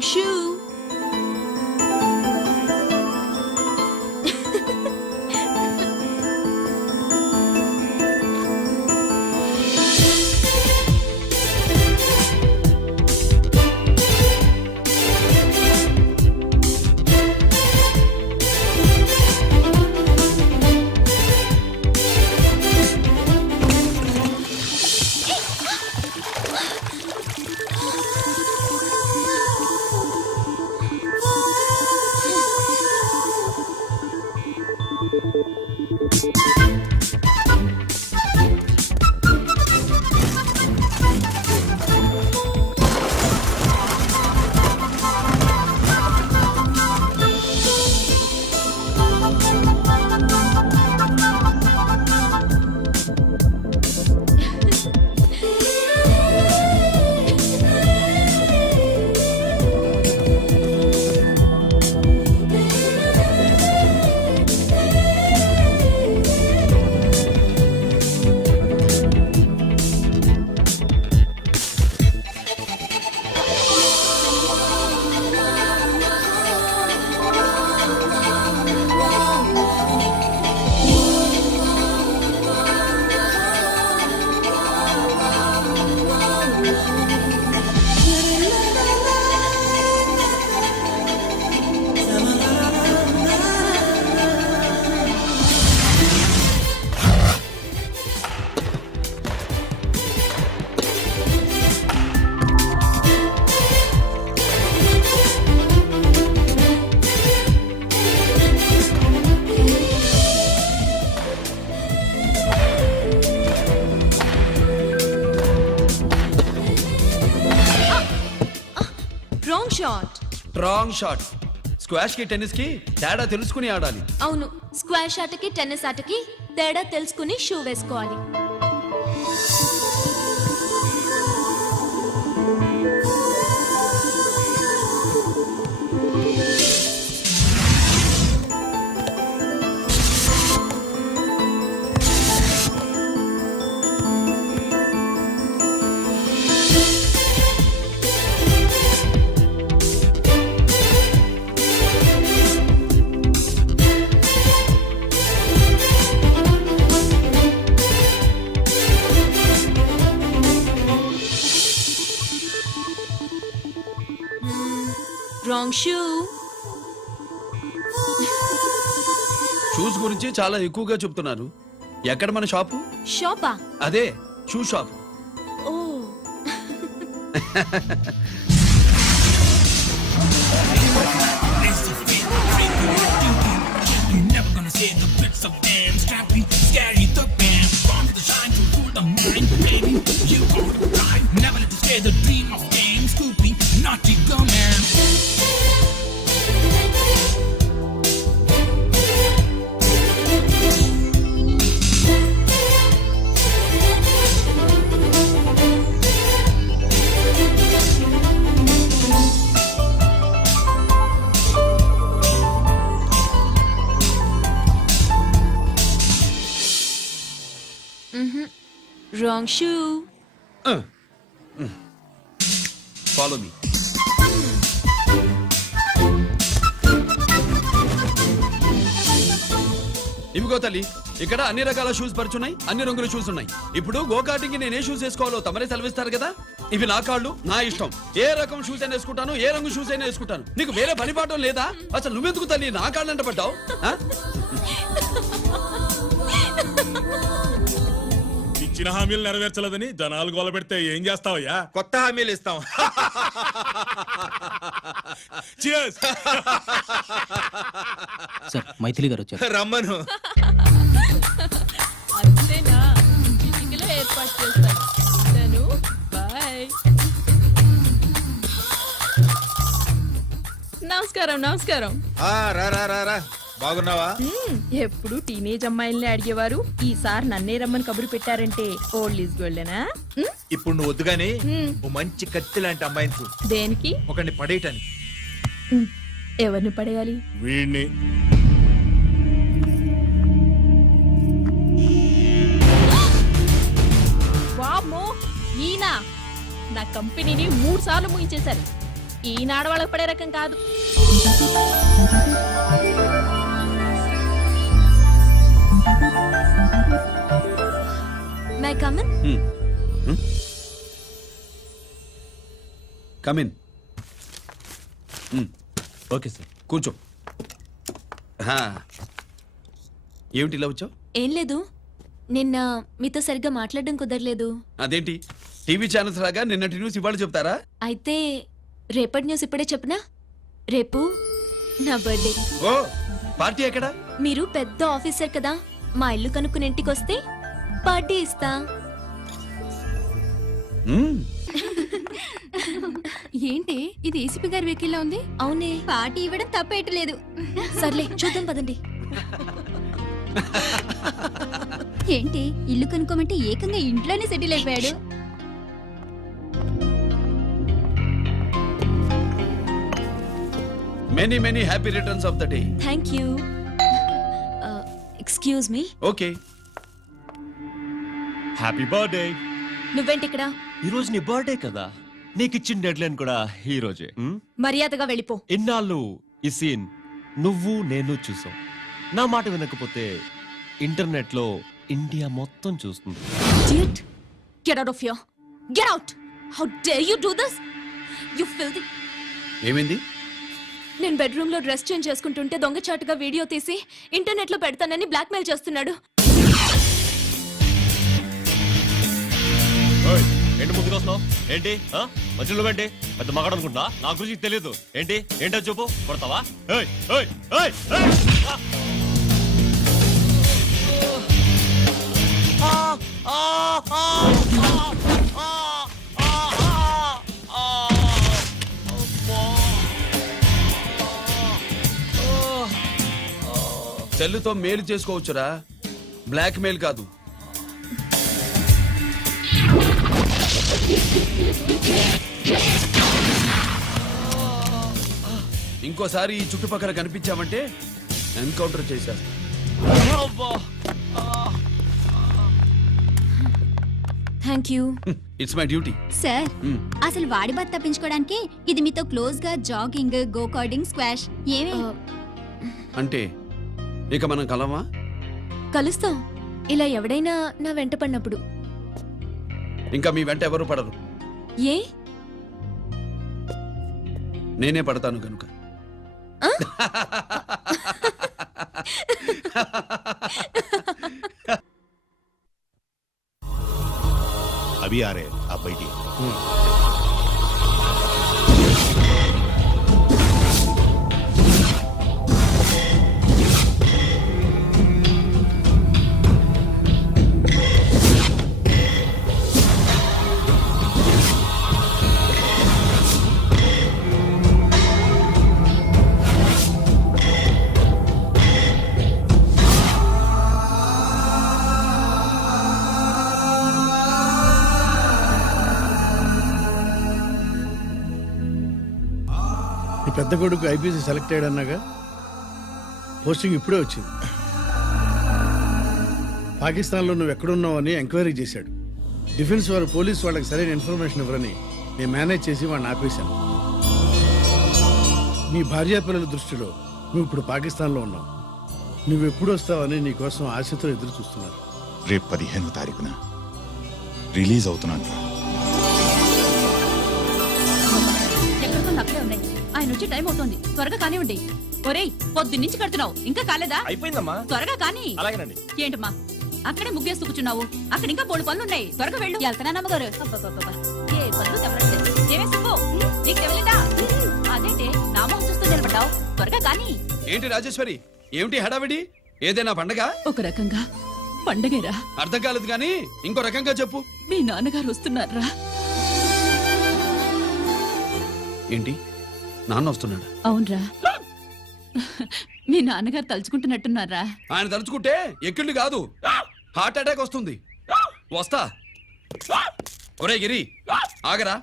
Wrong shoe. Wrong shot. Wrong shot. Squash కి tennis కి తేడా తెలుసుకుని ఆడాలి. అవును, స్క్వాష్ ఆటకి టెన్నిస్ ఆటకి తేడా తెలుసుకుని షూ వేసుకోవాలి. Wrong shoe. షూస్ గురించి చాలా ఎక్కువగా చెప్తున్నారు. ఎక్కడ మన షాపు? షాపా? అదే shoe shop. Oh. Never gonna say the bits of damn scrappy, scary the band. Bomb the shine to rule the mind, baby. You gon' die. Never let you scare the dream of game. Scoopy, naughty girl man. Wrong shoe. Follow me. ఇవిగో తల్లి, ఇక్కడ అన్ని రకాల shoes పరుచున్నాయి, అన్ని రంగుల shoes ఉన్నాయి. ఇప్పుడు go-karting నేను ఏ షూస్ వేసుకోవాలో తమరే సెలవిస్తారు కదా. ఇవి నా కాళ్ళు, నా ఇష్టం. ఏ రకం షూస్ అయినా వేసుకుంటాను, ఏ రంగు షూస్ అయినా వేసుకుంటాను. నీకు వేరే పని పాఠం లేదా? అసలు నువ్వెందుకు తల్లి నా కాళ్ళు అంట పడ్డావు? ఇచ్చిన హామీలు నెరవేర్చలేదని జనాలు గోల పెడితే ఏం చేస్తావయ్యా? కొత్త హామీలు ఇస్తాం. Cheers! సార్ మైథిలి గారు వచ్చారు. రమ్మను. అంతేనా? చిటికలో ఏర్పాటు చేస్తాను. బాయ్. నమస్కారం. నమస్కారం. రా రా రా రా. బాగున్నావా? ఎప్పుడు టీనేజ్ అమ్మాయిల్ని అడిగేవారు, ఈసారి నన్నే రమ్మని కబురు పెట్టారంటే ఓల్డ్ ఈజ్ గోల్డెనా? ఇప్పుడు నువ్వు వద్దుగాని ఓ మంచి కత్తి లాంటి అమ్మాయిని చూడు. దేనికి? ఒకరిని పడేయటానికి. ఎవరిని పడేయాలి? వీడిని. వామ్మో, ఈయన నా కంపెనీని 3 సార్లు ముగించేశారు. ఈనాడు వాళ్ళకి పడే రకం కాదు. My come on. Come in. Okay sir. కూర్చో. హా. ఏమిటి ఇలా వచ్చావు? ఏం లేదు, నిన్న మీతో సరిగ్గా మాట్లాడడం కుదరలేదు. అదేంటి టీవీ ఛానల్స్ లాగా నిన్నటి న్యూస్ ఇవాళ చెప్తారా? అయితే రేపటి న్యూస్ ఇప్పుడే చెప్పనా? రేపు నా బర్త్డే. ఓ పార్టీ ఎక్కడ? మీరు పెద్ద ఆఫీసర్ కదా, మా ఇల్లు కనుక్కుని ఇంటికి వస్తే పార్టీ ఇస్తా. ఏంటి ఇది ఏసీపీ గారి వెహికల్లా ఉంది? అవునే, పార్టీ ఇవ్వడం తప్పేయట్లేదు. సర్లే చూద్దాం పదండి. ఏంటి ఇల్లు కనుక్కోమంటే ఏకంగా ఇంట్లోనే సెటిల్ అయిపోయాడు. Many many happy returns of the day. Thank you. Excuse me. Okay. Happy birthday. నువ్వేంటి ఇక్కడ? ఈ రోజు నీ బర్త్డే కదా, నీకు ఇచ్చిన డెడ్ లైన్ కూడా ఈ రోజే. మర్యాదగా వెళ్ళిపో. ఇన్నాళ్ళు ఈ సీన్ నువ్వు నేను చూసాం. నా మాట వినకపోతే ఇంటర్నెట్ లో ఇండియా మొత్తం చూస్తుంది. Idiot. Get out of here. Get out. How dare you do this? You filthy. ఏమైంది? నేను బెడ్రూమ్ లో డ్రెస్ చేంజ్ చేసుకుంటుంటే దొంగచాటుగా వీడియో తీసి ఇంటర్నెట్ లో పెడతానని బ్లాక్మెయిల్ చేస్తున్నాడు. ఏంటి ముందుకు వస్తున్నావు? ఏంటి మధ్యలో ఏంటి? పెద్ద మగాడు అనుకుంటా, నా గురించి తెలియదు. ఏంటి ఏంటో చూపు, కొడతావా? ఏయ్, ఏయ్, ఏయ్, ఏయ్! సెల్లుతో మేలు చేసుకోవచ్చురా, బ్లాక్ మెయిల్ కాదు. ఇంకోసారి ఈ చుట్టుపక్కల కనిపించామంటే ఎన్కౌంటర్ చేశారు. Thank you. It's my duty. Sir అసలు వాడి బాధ తప్పించుకోవడానికి ఇది మీతో క్లోజ్ గా జాగింగ్, గో కార్డింగ్, స్క్వాష్ ఏమే? అంటే ఇక మనం కలవా? కలుస్తాం, ఇలా ఎవడైనా నా వెంట పడినప్పుడు. ఇంకా మీ వెంట ఎవరు పడరు, ఏ? నేనే పడతాను కనుక. अभी आ रहे हैं, आप बैठिए। ఈ పెద్ద కొడుకు ఐపీసీ సెలెక్ట్ అయ్యాడన్నాగా, పోస్టింగ్ ఇప్పుడే వచ్చింది. పాకిస్తాన్లో నువ్వు ఎక్కడున్నావు అని ఎంక్వైరీ చేశాడు. డిఫెన్స్ వారు పోలీసు వాళ్ళకి సరైన ఇన్ఫర్మేషన్ ఇవ్వరని నేను మేనేజ్ చేసి వాడిని ఆపేశాను. మీ భార్యా పిల్లల దృష్టిలో నువ్వు ఇప్పుడు పాకిస్తాన్లో ఉన్నావు. నువ్వు ఎప్పుడు వస్తావని నీ కోసం ఆశతో ఎదురు చూస్తున్నారు. రేపు 15వ తారీఖున రిలీజ్ అవుతున్నాను. అక్కడే ఉన్నాయి, ఆయన వచ్చి టైం అవుతోంది, త్వరగా కానివ్వండి. ఒరేయ్, పొద్దున్నుంచి కడుతున్నావు, ఇంకా కాలేదా? అయిపోయిందమ్మా. త్వరగా కానీ. అలాగేనండి. ఏంటమ్మా అక్కడే ముగ్గేస్తూ కూర్చున్నావు? అక్కడ ఇంకా 3 పనులు ఉన్నాయి, త్వరగా వెళ్ళు. వెళ్తానమ్మగారు. ఏ పనులు తెవలేదు. ఏమే సుబ్బు, నీకు తెవలేదా? అదేంటి నా మొహం చూస్తూ నిలబడ్డావు? త్వరగా కానీ. ఏంటి రాజేశ్వరి, ఏమిటి హడావిడి? ఏదైనా పండగ? ఒక రకంగా పండగేరా. అర్థం కాలేదు కానీ ఇంకో రకంగా చెప్పు. మీ నాన్నగారు వస్తున్నారా? ఏంటి, నాన్న వస్తున్నాడు? అవునరా, మీ నాన్నగారు తలుచుకుంటున్నట్టున్నారా? ఆయన తలుచుకుంటే ఎక్కిళ్ళు కాదు, హార్ట్ అటాక్ వస్తుంది. వస్తా. ఒరే గిరి, ఆగరా.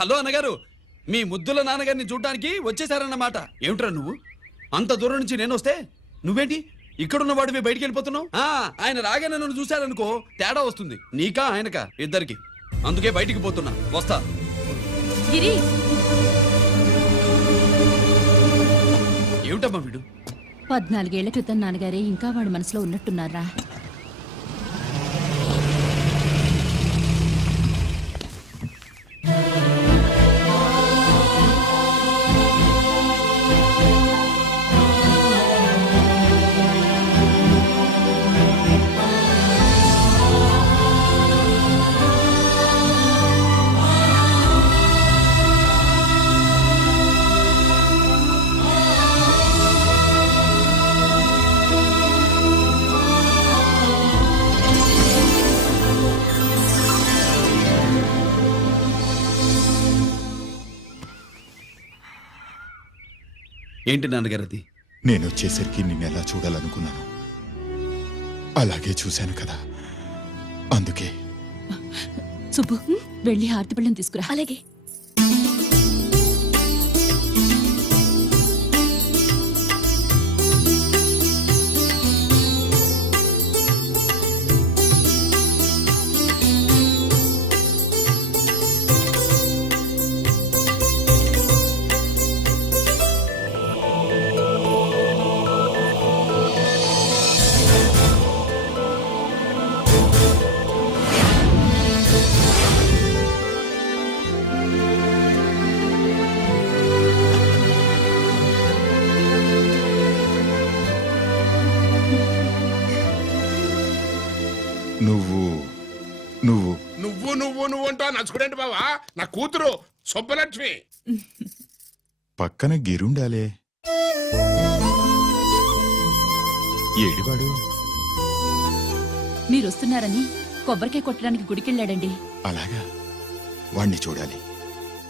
హలో అన్నగారు, మీ ముద్దుల నాన్నగారిని చూడ్డానికి వచ్చేసారన్నమాట. ఏమిట్రా నువ్వు, అంత దూరం నుంచి నేను వస్తే నువ్వేంటి ఇక్కడున్న వాడివి బయటికి వెళ్ళిపోతున్నావు? ఆయన రాగానే నన్ను చూశారనుకో తేడా వస్తుంది, నీకా ఆయనకా ఇద్దరికి. అందుకే బయటికి పోతున్నా, వస్తా. గిరి 14 ఏళ్ల క్రితం నాన్నగారే ఇంకా వాడి మనసులో ఉన్నట్టున్నారా? ఏంటి నాన్నగారు అది? నేను వచ్చేసరికి నిన్నెలా చూడాలనుకున్నాను అలాగే చూశాను కదా, అందుకే. సుబ్బు, వెళ్ళి హారతి పళ్ళని తీసుకురా. అలాగే. నువ్వు నువ్వు నువ్వు నువ్వు నువ్వు అంటా నచ్చుకునేంటి బావా? నా కూతురు సుబ్బలక్ష్మి. పక్కన గిరుండాలే. ఏడివాడు? మీరు వస్తున్నారని కొబ్బరికాయ కొట్టడానికి గుడికెళ్ళాడండి. అలాగా, వాణ్ణి చూడాలి.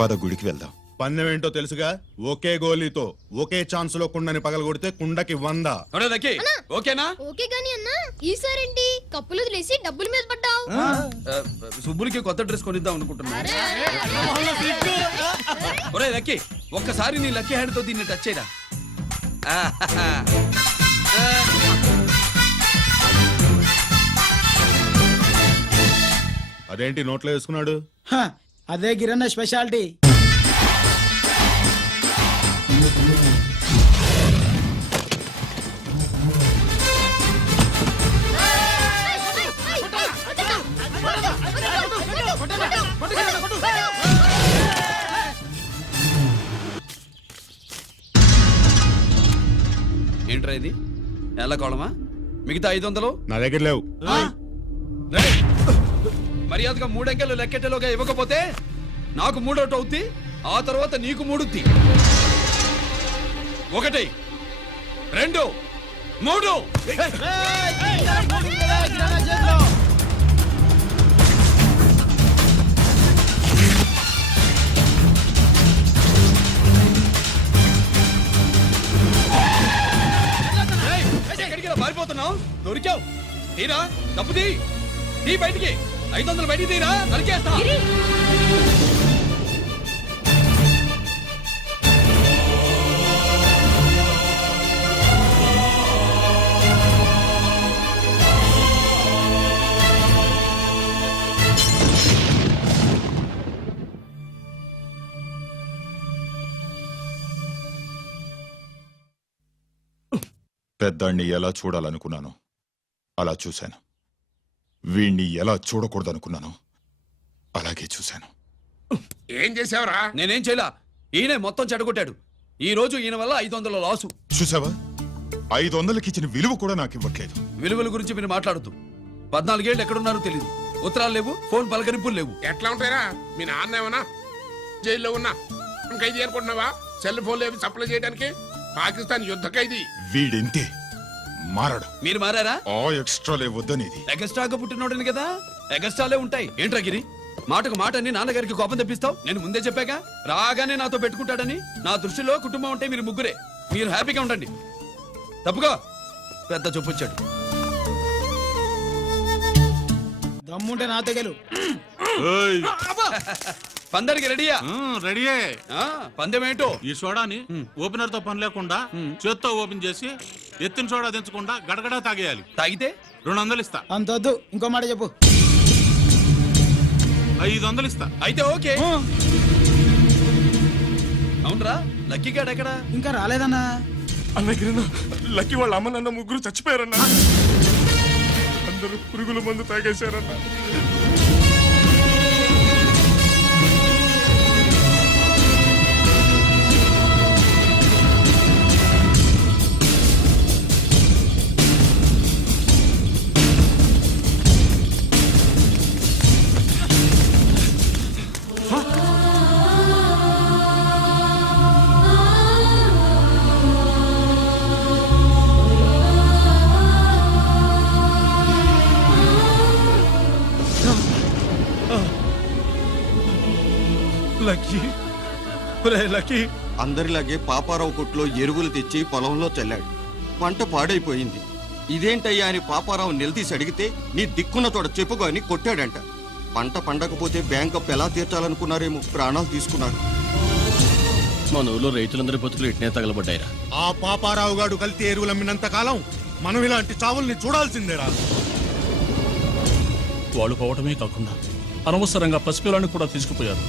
పద గుడికి వెళ్దాం. పందెం ఏంటో తెలుసుగా, ఒకే గోలీతో ఒకే ఛాన్స్ లో కుండని పగలగొడితే కుండకి 100. ఒరే లక్కీ, ఓకేనా? ఓకే గాని అన్నా, ఈసారేంటి కప్పులు వదిలేసి డబ్బుల మీద పడ్డావు? సుబ్బులకి కొత్త డ్రెస్ కొనిద్దాం అనుకుంటున్నా. ఒరే లక్కీ, ఒక్కసారి నీ లక్కీ హ్యాండ్ తో దీన్ని టచ్ చేయరా. అదేంటి నోట్లో వేసుకున్నాడు? అదే గిరన్న స్పెషాలిటీ. ఏంట్రా ఇది? ఎలా కోళమా? మిగతా 500 నా దగ్గర లేవు. మర్యాదగా 3 అంకెలు లెక్కెట్టేలోగా ఇవ్వకపోతే నాకు 3 అవుద్ది, ఆ తర్వాత నీకు 3. 1 2 3. ఎక్కడికి పారిపోతున్నావు? దొరికావు. తీరా తప్పు తీ బయటికి. 500 బయటికి తీరా, నరికేస్తా. పెద్దాన్ని ఎలా చూడాలనుకున్నాను అలా చూశాను. వీణ్ణి ఎలా చూడకూడదనుకున్నాను అలాగే చూశాను. ఏం చేసావురా? నేనేం చేయలా, ఈయనే మొత్తం చెడగొట్టాడు. ఈ రోజు ఈయన వల్ల 500 లాసు. చూసావా, 500కి ఇచ్చిన విలువ కూడా నాకు ఇవ్వట్లేదు. విలువల గురించి మీరు మాట్లాడుతూ 14 ఏళ్ళు ఎక్కడున్నారో తెలియదు. ఉత్తరాలు లేవు, ఫోన్ పలకరింపులు లేవు. ఎట్లా ఉంటారా? మీ నాన్న ఏమన్నా జైల్లో ఉన్నా ఖైదీ అనుకుంటున్నావా? సెల్ ఫోన్ లేవి సప్లై చేయడానికి? పాకిస్తాన్ యుద్ధ ఖైదీ. వీడింతే మారడు. మీరు మారారా? ఆ ఎక్స్ట్రాలే వద్దనేది. ఎగస్ట్రాగా పుట్టినోడని కదా, ఎగస్ట్రాలే ఉంటాయి. ఏంట్రా గిరి, మాటకు మాట అని నాన్నగారికి కోపం తెప్పిస్తావు? నేను ముందే చెప్పాగా రాగానే నాతో పెట్టుకుంటాడని. నా దృష్టిలో కుటుంబం అంటే మీరు ముగ్గురే. మీరు హ్యాపీగా ఉండండి. తప్పుగా పెద్ద చూపొచ్చాడు. దమ్ముంటే నాతో గెలు. పందరికి రెడీయా? రెడీయే. పందెమేంటో? ఈ సోడాని ఓపెనర్ తో పని లేకుండా చేత్తో ఓపెన్ చేసి ఎత్తిన సోడా దించకుండా గడగడా తాగేయాలి. తాగితే 200 ఇస్తా. అంతొద్దు, ఇంకో మాట చెప్పు. 500 ఇస్తా. అయితే ఓకే. అవునరా, లక్కీ గాడు ఎక్కడా? ఇంకా రాలేదన్నా. అన్నగిరిన లక్కీ వాళ్ళ అమ్మ నాన్న ముగ్గురు చచ్చిపోయారన్నా. అందరూ పురుగుల మందు తాగేశారన్నా. అందరిలాగే పాపారావు కొట్లో ఎరువులు తెచ్చి పొలంలో చల్లాడు. పంట పాడైపోయింది. ఇదేంటయ్యా అని పాపారావు నిలదీసి అడిగితే నీ దిక్కున్న తోడ చెప్పుకో అని కొట్టాడంట. పంట పండకపోతే బ్యాంక్ అప్పు ఎలా తీర్చాలనుకున్నారేమో ప్రాణాలు తీసుకున్నారు. మన ఊళ్ళో రైతులందరి బతుకులు ఇట్నే తగలబడ్డాయిరా. ఆ పాపారావు గాడు కల్తీ ఎరువులు అమ్మినంత కాలం మనం ఇలాంటి చావుల్ని చూడాల్సిందేరా. వాళ్ళు పోవటమే కాకుండా అనవసరంగా పసిపిల్లని కూడా తీసుకుపోయారు.